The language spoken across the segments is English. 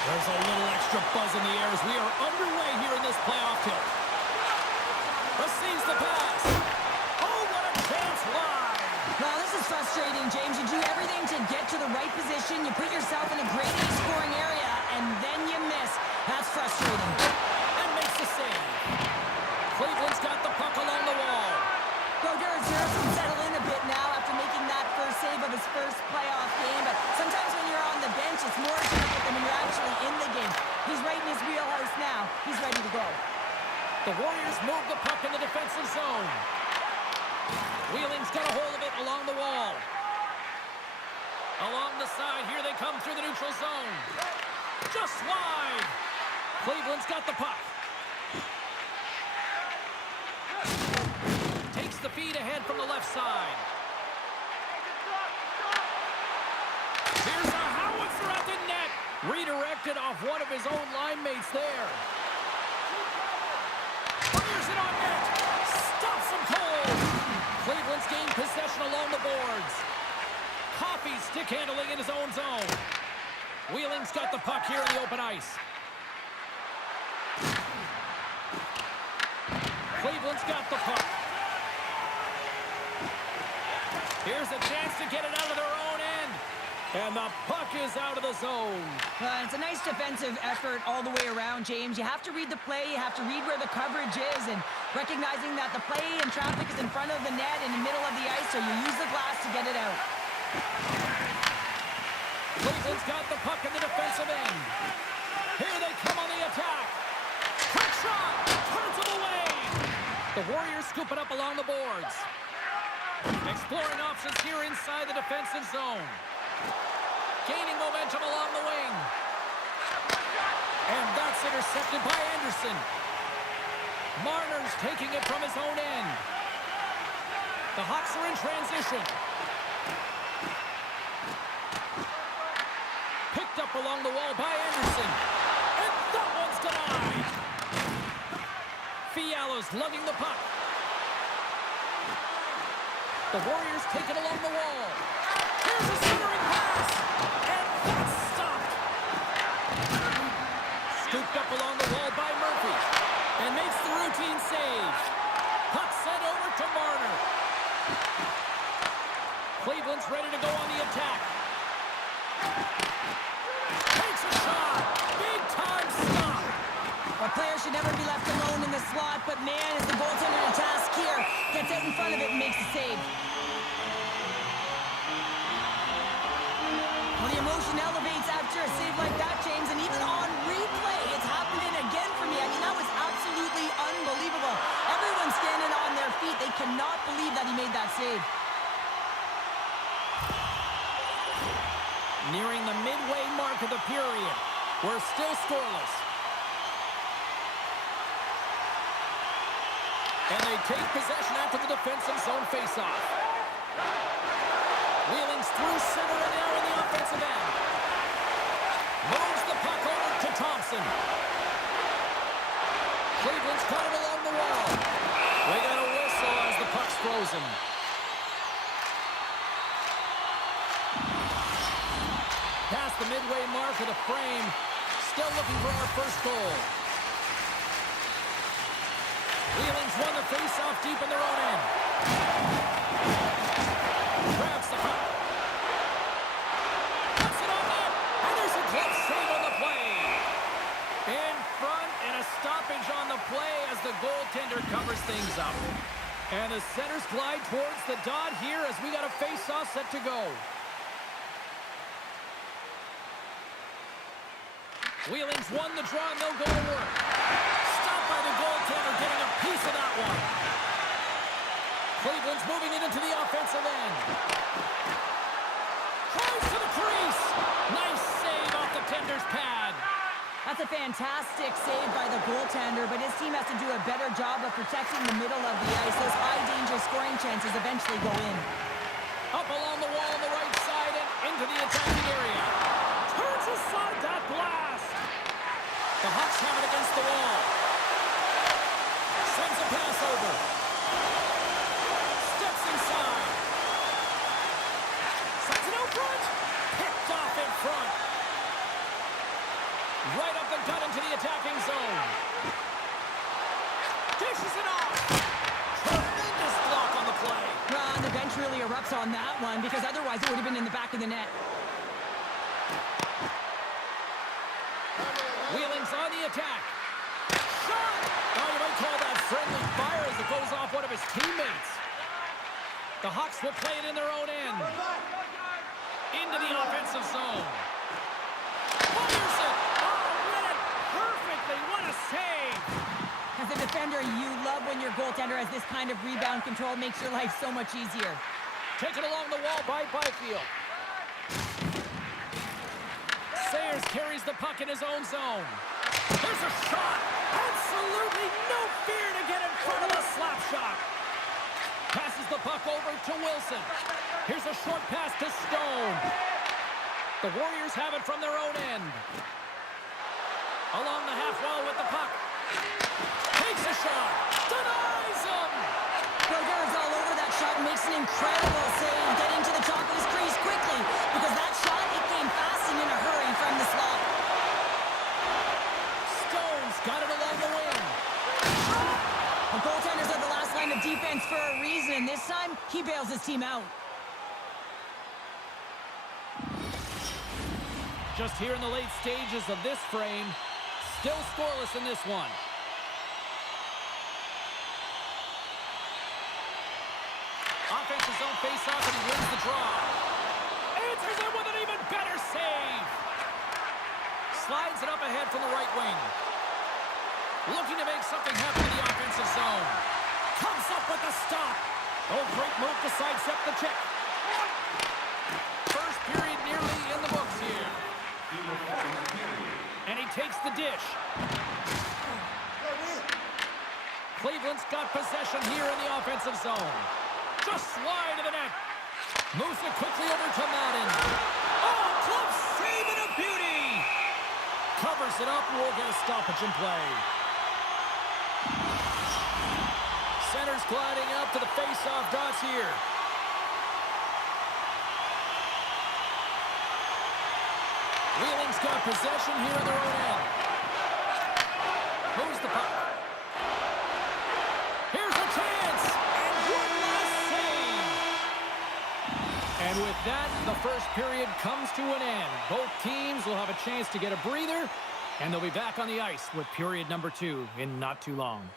There's a little extra buzz in the air as we are underway here in this playoff tilt. Receives the pass. Oh, what a chance live. Well, this is frustrating, James. You do everything to get to the right position. You put yourself in a great scoring area, and then you miss. That's frustrating. And makes the save. Cleveland's got the puck along the wall. Brodeur can settle in a bit now after making that first save of his first playoff game. But sometimes when you're on the bench, it's more difficult than when you're actually in the game. He's right in his wheelhouse now. He's ready to go. The Warriors move the puck in the defensive zone. Wheeling's got a hold of it along the wall. Along the side, here they come through the neutral zone. Just wide. Cleveland's got the puck. Takes the feed ahead from the left side. Here's a howitzer at the net. Redirected off one of his own line mates there. Fires it on net. Stops him cold. Cleveland's gained possession along the boards. Coffey stick handling in his own zone. Wheeling's got the puck here in the open ice. Cleveland's got the puck. Here's a chance to get it out of their own end. And the puck is out of the zone. It's a nice defensive effort all the way around, James. You have to read the play. You have to read where the coverage is. And recognizing that the play and traffic is in front of the net in the middle of the ice, so you use the glass to get it out. Cleveland's got the puck in the defensive end. Here they come on the attack. Quick shot. Turns it away. The Warriors scoop it up along the boards. Exploring options here inside the defensive zone. Gaining momentum along the wing. And that's intercepted by Anderson. Marner's taking it from his own end. The Hawks are in transition. Picked up along the wall by Anderson. And that one's denied. Fiala's lugging the puck. The Warriors take it along the wall. Here's a centering pass. And that's stopped. Scooped up along the wall by Murphy. And makes the routine save. Puck sent over to Marner. Cleveland's ready to go on the attack. Takes a shot. Big time stop. A player should never be left alone in the slot, but man, is the goaltender to task here. Gets out in front of it and makes the save. Well, the emotion elevates after a save like that, James, and even on replay, it's happening again for me. I mean, that was absolutely unbelievable. Everyone's standing on their feet. They cannot believe that he made that save. Nearing the midway mark of the period. We're still scoreless. And they take possession after the defensive zone faceoff. Wheeling's through center and now in the offensive end. Moves the puck over to Thompson. Cleveland's got it along the wall. We got a whistle as the puck's frozen. Past the midway mark of the frame. Still looking for our first goal. Wheeling's won the face-off deep in their own end. Grabs the puck. Puts it on net. And there's a glove save on the play. In front and a stoppage on the play as the goaltender covers things up. And the centers glide towards the dot here as we got a face-off set to go. Wheeling's won the draw and they'll go to work. Stopped by the goaltender, getting a piece of that one. Cleveland's moving it into the offensive end. Tries to the crease. Nice save off the tender's pad. That's a fantastic save by the goaltender, but his team has to do a better job of protecting the middle of the ice. Those high-danger scoring chances eventually go in. Up along the wall on the right side and into the attacking area. Turns aside that blast. The Hawks have it against the wall. Sends a pass over. Steps inside. Sends it out front. Picked off in front. Right up the gut into the attacking zone. Dishes it off. Tremendous block on the play. Well, and the bench really erupts on that one because otherwise it would have been in the back of the net. Wheeling's on the attack. Shot! Oh, you might call that friendly fire as it goes off one of his teammates. The Hawks will play it in their own end. Into the offensive zone. Fires it! Oh, read it perfectly. What a save! As a defender, you love when your goaltender has this kind of rebound control. Makes your life so much easier. Taken along the wall by Byfield. Sayers carries the puck in his own zone. There's a shot! Absolutely no fear to get in front of a slap shot. Passes the puck over to Wilson. Here's a short pass to Stone. The Warriors have it from their own end. Along the half wall with the puck. Takes a shot. Denies him! Brodeur is all over that shot and makes an incredible save, getting to the top of his crease quickly because that shot, it came fast and in a hurry from the slot. Stone's got it along the wing. The goaltenders are the last line of defense for a reason, and this time, he bails his team out. Just here in the late stages of this frame, still scoreless in this one. Offensive zone face-off, and he wins the draw. Answers it with an even better save. Slides it up ahead from the right wing. Looking to make something happen in the offensive zone. Comes up with the stop. Oh, great move to sidestep the check. First period nearly in the books here. And he takes the dish. Cleveland's got possession here in the offensive zone. Just slide to the net. Moves it quickly over to Madden. Oh, close save and a beauty. Covers it up and we'll get a stoppage in play. Center's gliding up to the face-off dots here. Wheeling's got possession here in their own end. Moves the puck. Here's a chance! And one last save! And with that, the first period comes to an end. Both teams will have a chance to get a breather, and they'll be back on the ice with period number 2 in not too long.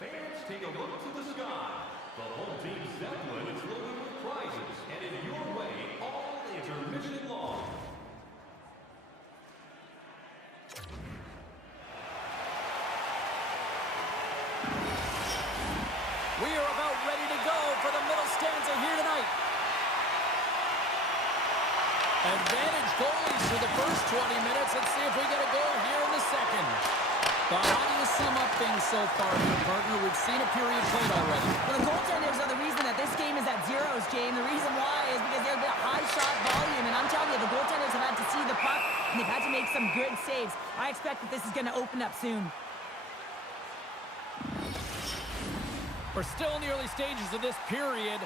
Fans, take a look to the sky. The home team Zeppelin is loaded with prizes, and in your way, all intermission long. We are about ready to go for the middle stanza here tonight. Advantage goalies for the first 20 minutes. Let's see if we get a goal here in the second. But how do you sum up things so far here, partner? We've seen a period played already. Well, the goaltenders are the reason that this game is at zeros, Jane. The reason why is because there's been a high shot volume. And I'm telling you, the goaltenders have had to see the puck, and they've had to make some good saves. I expect that this is going to open up soon. We're still in the early stages of this period.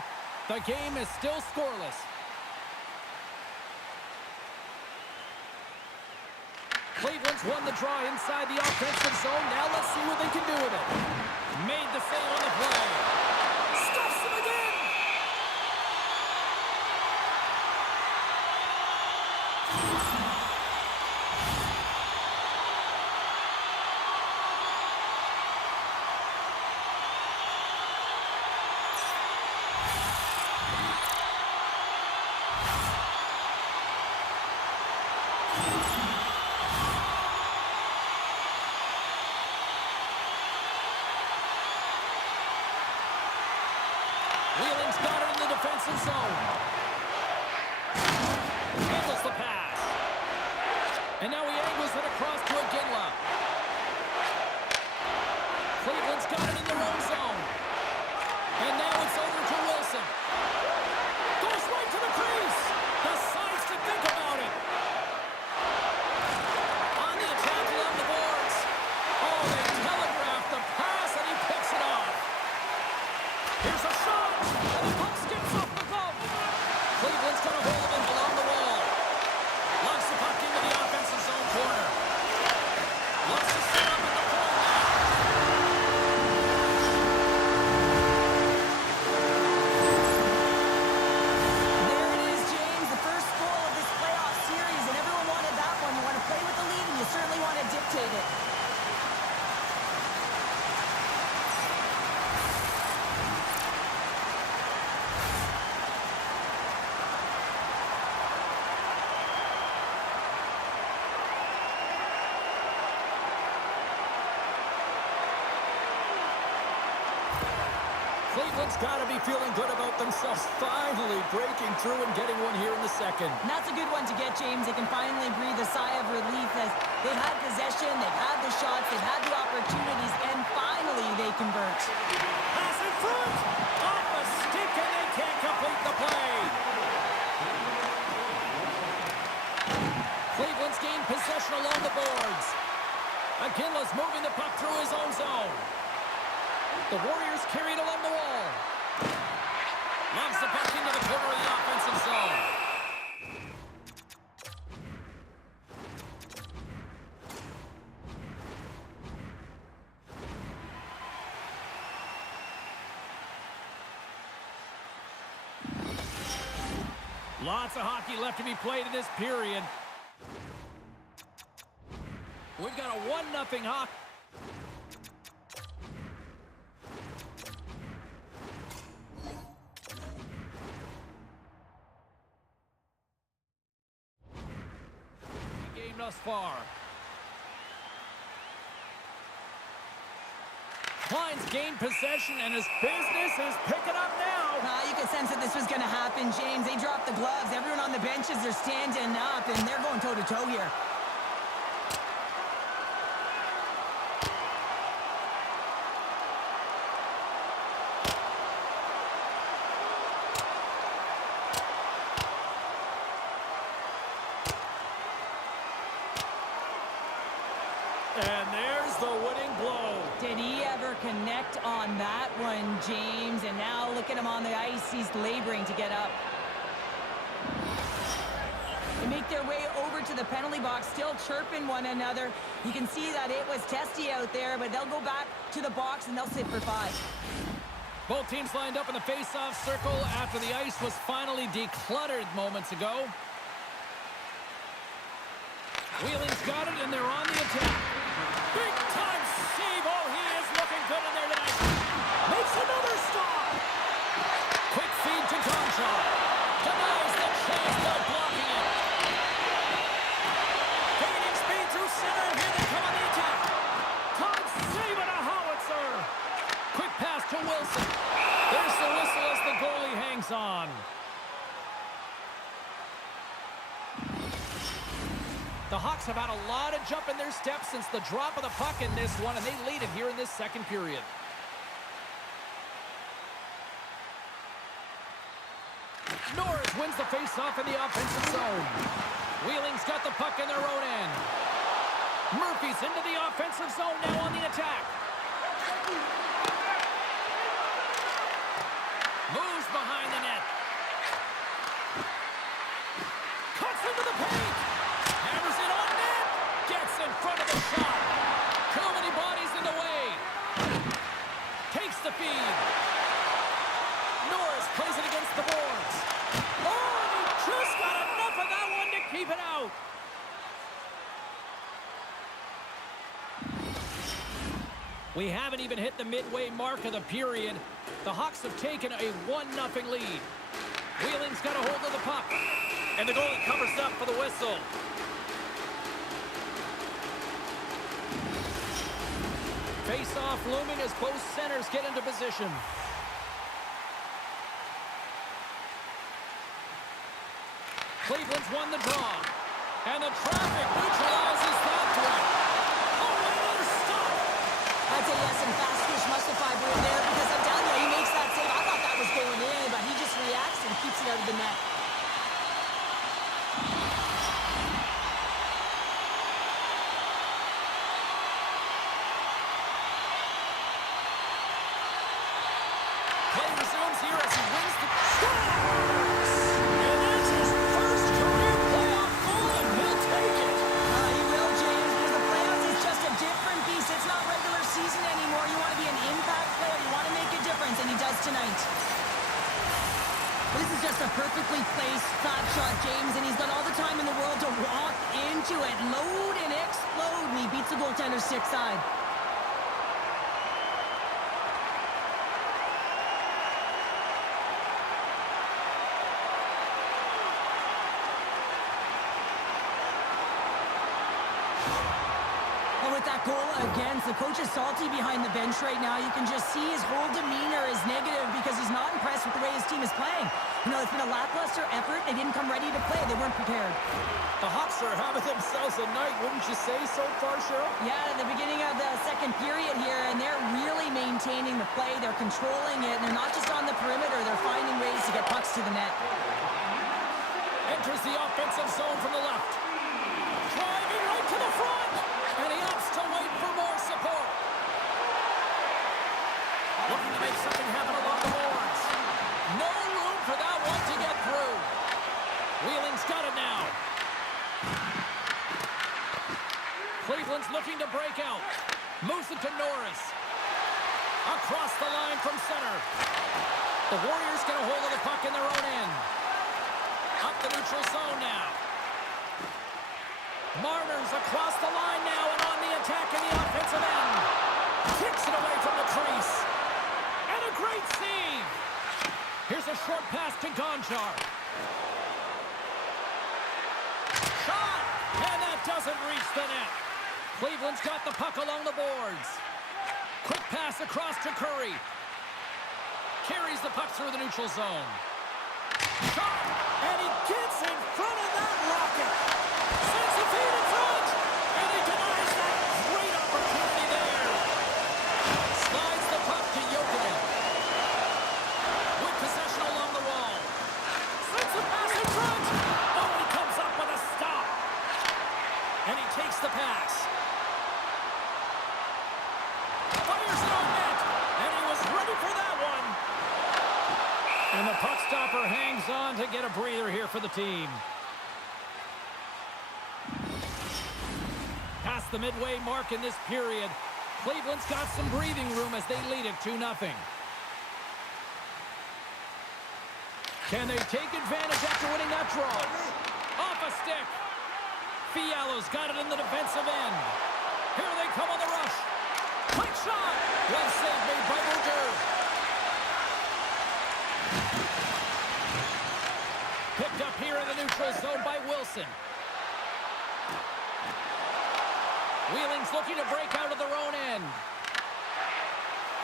The game is still scoreless. Cleveland's won the draw inside the offensive zone. Now let's see what they can do with it. Made the save on the play. Stuffs him again! Wheeling's got it in the defensive zone. Handles the pass. And now he angles it across to Iginla. Cleveland's got it in their own zone. And now it's over to Wilson. Goes right to the crease. Decides to think about it. On the attack along the boards. Oh, they telegraphed the pass and he picks it off. Here's a shot. And the puck skips off the glove. Cleveland's got a hold of it along the wall. Launches the puck into the offensive zone corner. Cleveland's got to be feeling good about themselves, finally breaking through and getting one here in the second. And that's a good one to get, James. They can finally breathe a sigh of relief as they've had possession, they've had the shots, they've had the opportunities, and finally they convert. Pass in front! Off the stick, and they can't complete the play. Cleveland's gained possession along the boards. McKinley's moving the puck through his own zone. The Warriors carry it along the wall. Loves the puck into the corner of the offensive zone. Lots of hockey left to be played in this period. We've got a 1-0 hockey. Game thus far. Klein's gained possession, and his business is picking up now. You could sense that this was going to happen, James. They dropped the gloves. Everyone on the benches, they're standing up, and they're going toe-to-toe here. And there's the winning blow. Did he ever connect on that one, James? And now look at him on the ice. He's laboring to get up. They make their way over to the penalty box, still chirping one another. You can see that it was testy out there, but they'll go back to the box and they'll sit for 5. Both teams lined up in the face-off circle after the ice was finally decluttered moments ago. Wheeling's got it, and they're on the attack. Big-time save. Oh, he is looking good in there tonight. Makes another stop. Quick feed to Concha. Denies the chase by blocking it. Gaining speed through center. Here they come on the attack. Todd saving a howitzer. Quick pass to Wilson. There's the whistle as the goalie hangs on. The Hawks have had a lot of jump in their steps since the drop of the puck in this one, and they lead it here in this second period. Norris wins the faceoff in the offensive zone. Wheeling's got the puck in their own end. Murphy's into the offensive zone now on the attack. Moves behind the net. Cuts into the paint. Hammers it on net. Gets in front of the shot. Too many bodies in the way. Takes the feed. Norris plays it against the boards. Oh, he just got enough of that one to keep it out. We haven't even hit the midway mark of the period. The Hawks have taken a 1-0 lead. Wheeling's got a hold of the puck. And the goalie covers up for the whistle. Face-off looming as both centers get into position. Cleveland's won the draw. And the traffic neutralizes that threat. Oh, another stop. I'd say yes, and fast fish must have fiber in there because I'm telling you, he makes that save. I thought that was going in, but he just reacts and keeps it out of the net. Play resumes here as he wins the Stormhawks. And that's his first career playoff goal, and he'll take it. He will, James, because the playoffs is just a different beast. It's not regular season anymore. You want to be an impact player. You want to make a difference, and he does tonight. This is just a perfectly placed flat shot, James, and he's got all the time in the world to walk into it, load and explode, and he beats the goaltender's stick side. Oh, with that goal against, the coach is salty behind the bench right now. You can just see his whole demeanor is negative because he's not impressed with the way his team is playing. You know, it's been a lackluster effort. They didn't come ready to play. They weren't prepared. The Hawks are having themselves a night, wouldn't you say, so far, Cheryl? Yeah, at the beginning of the second period here, and they're really maintaining the play. They're controlling it, and they're not just on the perimeter. They're finding ways to get pucks to the net. Enters the offensive zone from the left. Driving right to the front. And he opts to wait for more support. Looking to make something happen along the boards. No room for that one to get through. Wheeling's got it now. Cleveland's looking to break out. Moves it to Norris. Across the line from center. The Warriors get a hold of the puck in their own end. Up the neutral zone now. Marner's across the line now and on the attack in the offensive end. Kicks it away from the crease. And a great save. Here's a short pass to Gonchar. Shot! And that doesn't reach the net. Cleveland's got the puck along the boards. Quick pass across to Curry. Carries the puck through the neutral zone. Shot! And he gets in front of that rocket. Sends a feed in front. And he denies that great opportunity there. Slides the puck to Bokin. With possession along the wall. Sends a pass in front. Oh, he comes up with a stop. And he takes the pass. Fires it on net. And he was ready for that one. And the puck stopper hangs on to get a breather here for the team. Past the midway mark in this period, Cleveland's got some breathing room as they lead it 2-0. Can they take advantage after winning that draw? Off a stick. Fialo's got it in the defensive end. Here they come on the rush. Quick shot. Well saved made by Berger. Picked up here in the neutral zone by Wilson. Wheeling's looking to break out of their own end.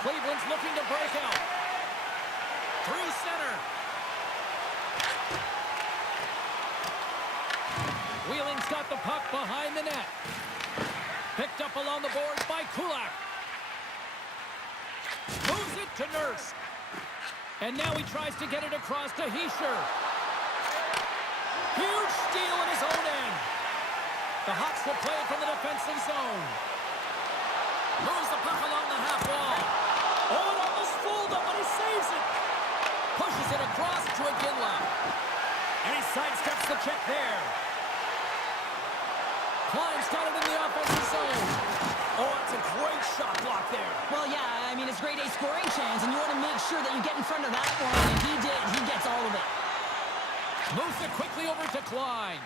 Cleveland's looking to break out. Through center. Wheeling's got the puck behind the net. Picked up along the boards by Kulak. Moves it to Nurse. And now he tries to get it across to Hischier. Huge steal in his own end. The Hawks will play it from the defensive zone. Moves the puck along the half wall. Oh, it almost fooled him, but he saves it. Pushes it across to Iginla. And he sidesteps the check there. Klein's got it in the offensive zone. Oh, that's a great shot block there. Well, yeah, I mean, it's grade A scoring chance, and you want to make sure that you get in front of that one, and he did. He gets all of it. Moves it quickly over to Klein.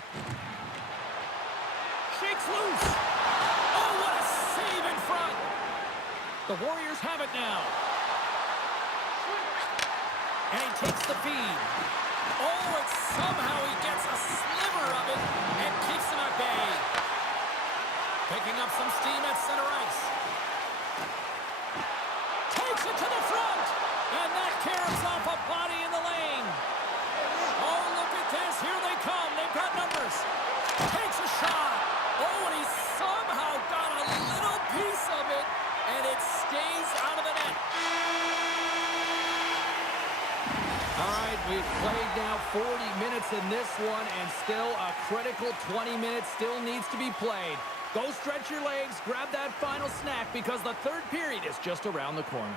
Shakes loose. Oh, what a save in front. The Warriors have it now. And he takes the feed. Oh, and somehow he gets a sliver of it and keeps him at bay. Picking up some steam at center ice. Takes it to the front. And that carries off a body in the lane. Oh, look at this. Here they come. They've got numbers. Takes a shot. Oh, and he somehow got a little piece of it. And it stays out of the net. All right, we've played now 40 minutes in this one, and still a critical 20 minutes still needs to be played. Go stretch your legs, grab that final snack, because the third period is just around the corner.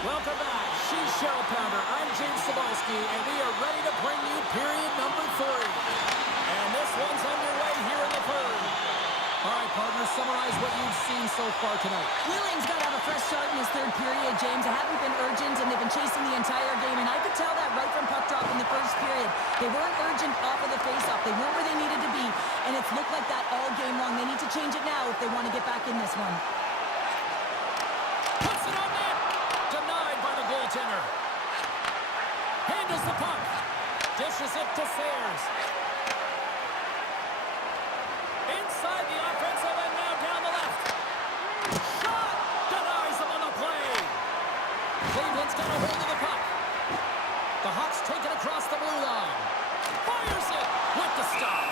Welcome back. She's Cheryl Pounder. I'm James Cebulski, and we are ready to bring you period number 3. And this one's underway here in the third. All right, partners, summarize what you've seen so far tonight. Wheeling's got to have a fresh start in his third period, James. They haven't been urgent, and they've been chasing the entire game, and I could tell that right from puck drop in the first period. They weren't urgent off of the faceoff. They weren't where they needed to be, and it's looked like that all game long. They need to change it now if they want to get back in this one. Puts it on net. Denied by the goaltender. Handles the puck. Dishes it to Sayers. Inside the offensive end, now down the left. Shot! Denies him on the play. Cleveland's got a hold of the puck. The Hawks take it across the blue line. Fires it with the stop.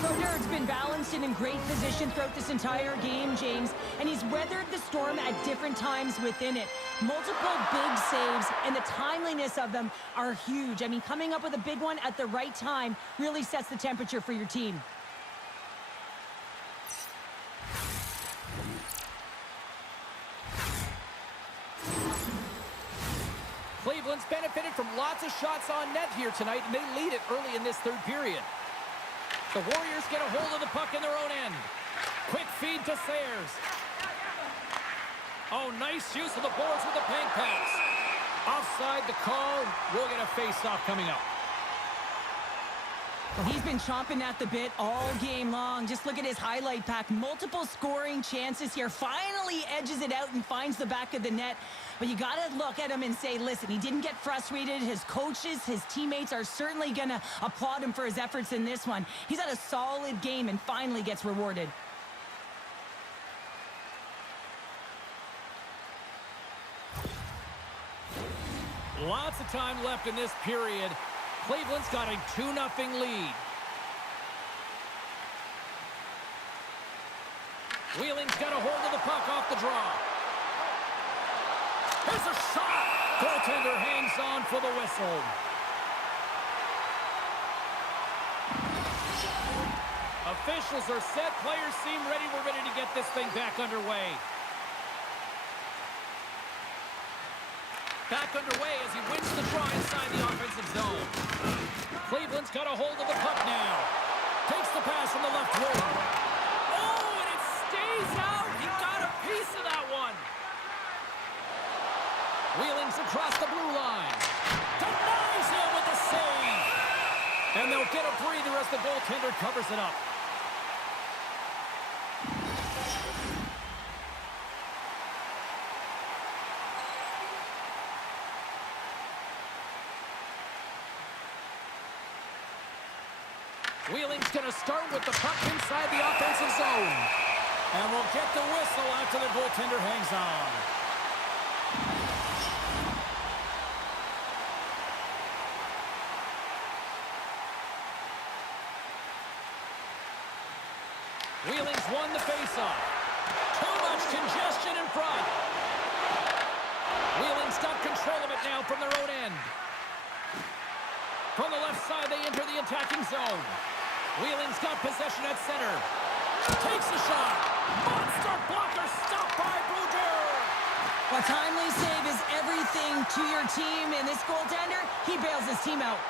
Broderick's been balanced and in great position throughout this entire game, James, and he's weathered the storm at different times within it. Multiple big saves, and the timeliness of them are huge. I mean, coming up with a big one at the right time really sets the temperature for your team. Cleveland's benefited from lots of shots on net here tonight, and they lead it early in this third period. The Warriors get a hold of the puck in their own end. Quick feed to Sayers. Oh, nice use of the boards with the bank pass. Offside the call. We'll get a face-off coming up. Well, he's been chomping at the bit all game long. Just look at his highlight pack. Multiple scoring chances here. Finally edges it out and finds the back of the net. But you got to look at him and say, listen, he didn't get frustrated. His coaches, his teammates are certainly going to applaud him for his efforts in this one. He's had a solid game and finally gets rewarded. Lots of time left in this period. Cleveland's got a 2-0 lead. Wheeling's got a hold of the puck off the draw. There's a shot. Goaltender hangs on for the whistle. Officials are set. Players seem ready. We're ready to get this thing back underway. Back underway as he wins the draw inside the offensive zone. Cleveland's got a hold of the puck now. Takes the pass from the left wing. Oh, and it stays out. He got a piece of that one. Wheeling's across the blue line. Denies him with the save. And they'll get a breather as the goaltender covers it up. Wheeling's going to start with the puck inside the offensive zone. And we'll get the whistle after the goaltender hangs on. Wheeling's won the faceoff. Too much congestion in front. Wheeling's got control of it now from their own end. From the left side, they enter the attacking zone. Wheeling's got possession at center. Takes the shot. Monster blocker stopped by Brodeur. A timely save is everything to your team, and this goaltender, he bails his team out.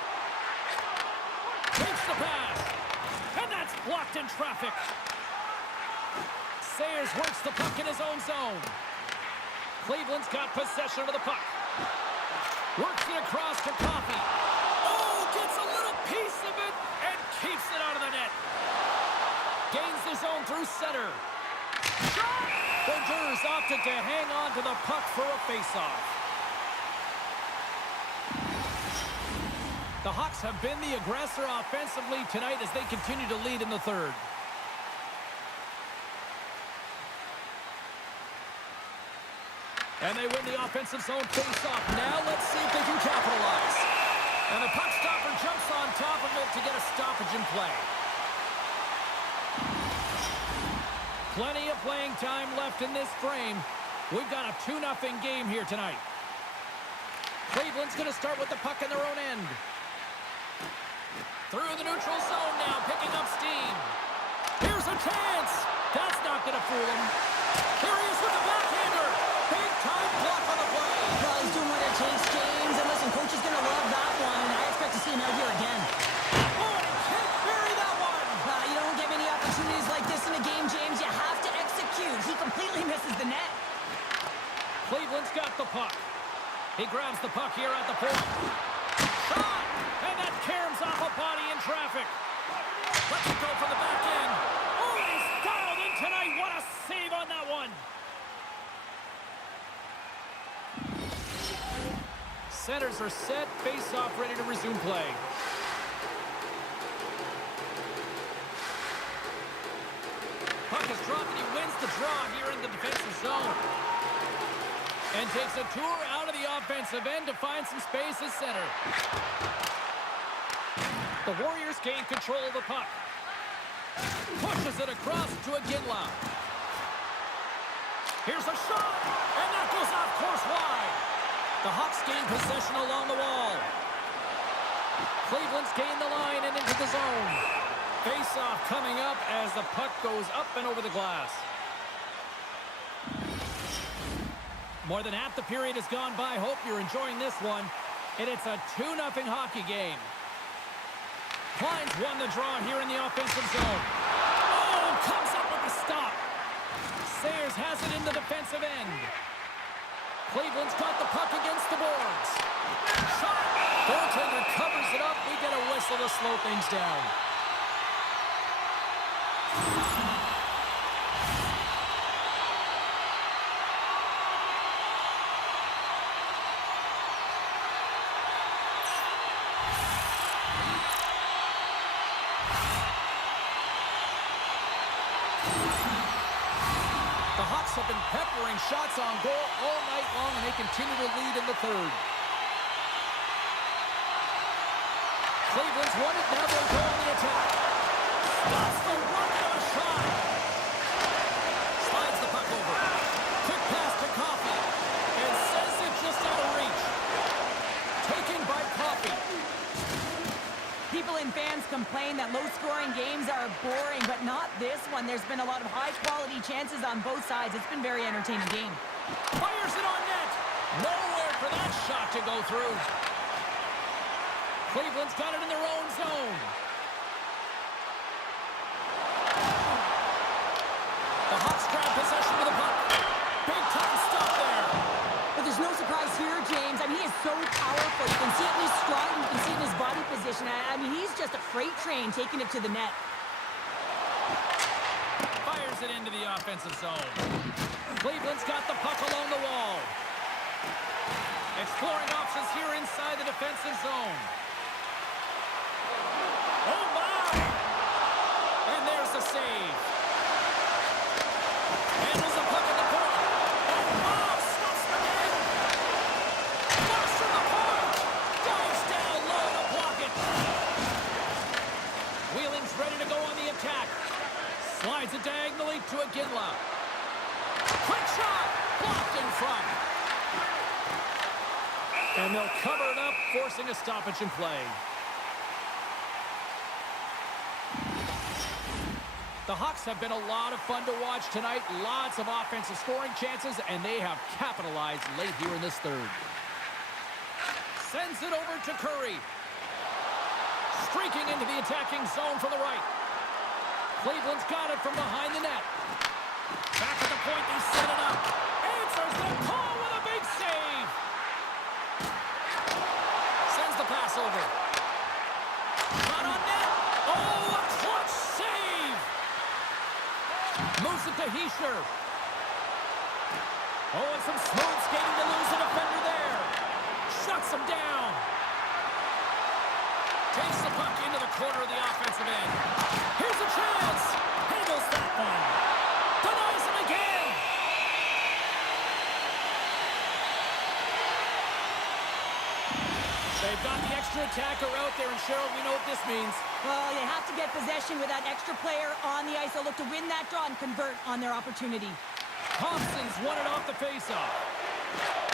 Takes the pass. And that's blocked in traffic. Sayers works the puck in his own zone. Cleveland's got possession of the puck. Works it across to Coffey. Oh, gets a little piece of it and keeps it out of the net. Gains the zone through center. Shot! Berger's opted to hang on to the puck for a faceoff. The Hawks have been the aggressor offensively tonight as they continue to lead in the third. And they win the offensive zone face-off. Now let's see if they can capitalize. And the puck stopper jumps on top of it to get a stoppage in play. Plenty of playing time left in this frame. We've got a 2-0 game here tonight. Cleveland's going to start with the puck in their own end. Through the neutral zone now, picking up steam. Here's a chance. That's not going to fool him. Here he is with the backhander. Big time block on the play. Well, he's doing what it takes, James. And listen, coach is going to love that one. I expect to see him out here again. Oh, and he can't bury that one. You don't get many opportunities like this in a game, James. You have to execute. He completely misses the net. Cleveland's got the puck. He grabs the puck here at the point. Shot! And that caroms off a body in traffic. Let's go for the back end. Oh, he's dialed in tonight. What a save on that one. centers are set. Face-off ready to resume play. Puck is dropped and he wins the draw here in the defensive zone. And takes a tour out of the offensive end to find some space at center. The Warriors gain control of the puck. Pushes it across to Iginla. Here's a shot, and that goes off course wide. The Hawks gain possession along the wall. Cleveland's gained the line and into the zone. Face-off coming up as the puck goes up and over the glass. More than half the period has gone by. Hope you're enjoying this one. And it's a 2-0 hockey game. Klein's won the draw here in the offensive zone. Oh, comes up with a stop. Sayers has it in the defensive end. Cleveland's got the puck against the boards. Shot. Goaltender covers it up. We get a whistle to slow things down. The Hawks have been peppering shots on goal all night long, and they continue to lead in the third. Cleveland's won it. Now they'll go on the attack. Stops the rocket of a shot. Slides the puck over. Quick pass to Coffey. And sends it just out of reach. Taken by Coffey. People and fans complain that low-scoring games are boring, but not this one. There's been a lot of high-quality chances on both sides. It's been a very entertaining game. Fires it on net. Nowhere for that shot to go through. Cleveland's got it in their own zone. The Hawks grab possession of the puck. Big time stop there. But there's no surprise here, James. I mean, he is so powerful. You can see it in his stride, and you can see it in his body position. I mean, he's just a freight train taking it to the net. Fires it into the offensive zone. Cleveland's got the puck along the wall. Exploring options here inside the defensive zone. Oh, my! And there's the save. Handles the puck in the corner. Oh, stops the game. Flush from the point. Dives down low to block it. Wheeling's ready to go on the attack. Slides it diagonally to Iginla. Quick shot. Blocked in front. And they'll cover it up, forcing a stoppage in play. The Hawks have been a lot of fun to watch tonight. Lots of offensive scoring chances, and they have capitalized late here in this third. Sends it over to Curry. Streaking into the attacking zone from the right. Cleveland's got it from behind the net. Back at the point, they set it up. Answers the call with a big save. Sends the pass over. Shot on net. Oh, a clutch save. Moves it to Heischer. Oh, and some smooth skating to lose a defender there. Shuts him down. Takes the puck into the corner of the offensive end. Here's a chance. Handles that one. Denies him again. They've got the extra attacker out there, and Cheryl, we know what this means. Well, you have to get possession with that extra player on the ice. They'll look to win that draw and convert on their opportunity. Thompson's won it off the faceoff.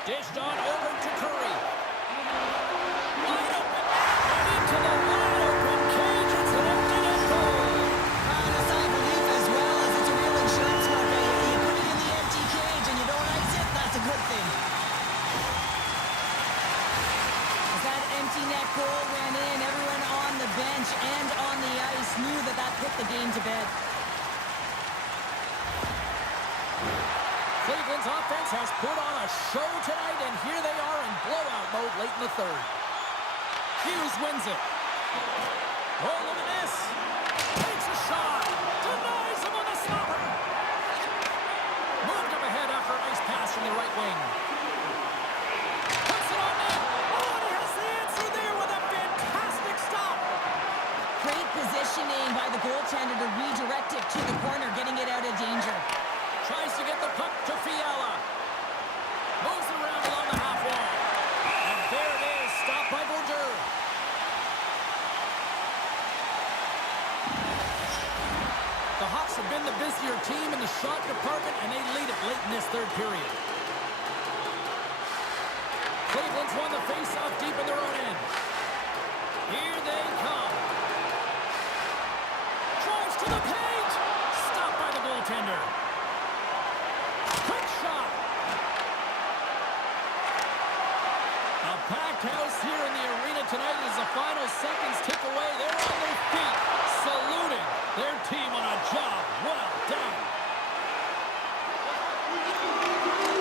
Dished on over to Curry. Wide open. And into the wide open cage. It's an empty net goal. A sign of relief as well as it's a real insurance market. You put it in the empty cage and you don't ice it, that's a good thing. As that empty net goal went in, everyone on the bench and on the ice knew that that put the game to bed. Cleveland's offense has put on a show tonight, and here they are in blowout mode late in the third. Hughes wins it. Oh, look at this. Takes a shot. Denies him on the stopper. Moved up ahead after a nice pass from the right wing. Puts it on net. Oh, won the face-off deep in their own end. Here they come. Drives to the paint. Stopped by the goaltender. Quick shot. A packed house here in the arena tonight as the final seconds tick away. They're on their feet, saluting their team on a job well done.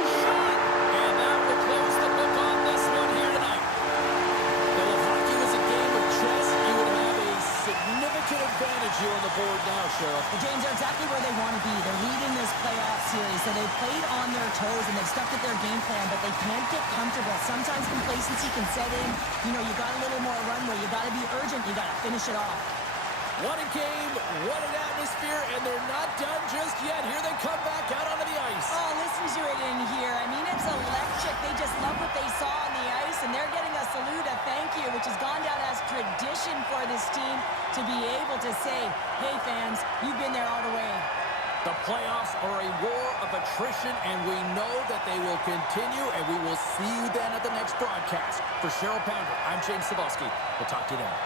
Shot! And that will close the book on this one here tonight. Though if hockey was a game of chess, you would have a significant advantage here on the board now, Cheryl. Well, James, they're exactly where they want to be. They're leading this playoff series, so they've played on their toes and they've stuck with their game plan, but they can't get comfortable. Sometimes complacency can set in. You know, you got a little more runway. You got to be urgent. You got to finish it off. What a game, what an atmosphere, and they're not done just yet. Here they come back out onto the ice. Oh, listen to it in here. I mean, it's electric. They just love what they saw on the ice, and they're getting a salute, a thank you, which has gone down as tradition for this team to be able to say, hey, fans, you've been there all the way. The playoffs are a war of attrition, and we know that they will continue, and we will see you then at the next broadcast. For Cheryl Pounder, I'm James Cebulski. We'll talk to you then.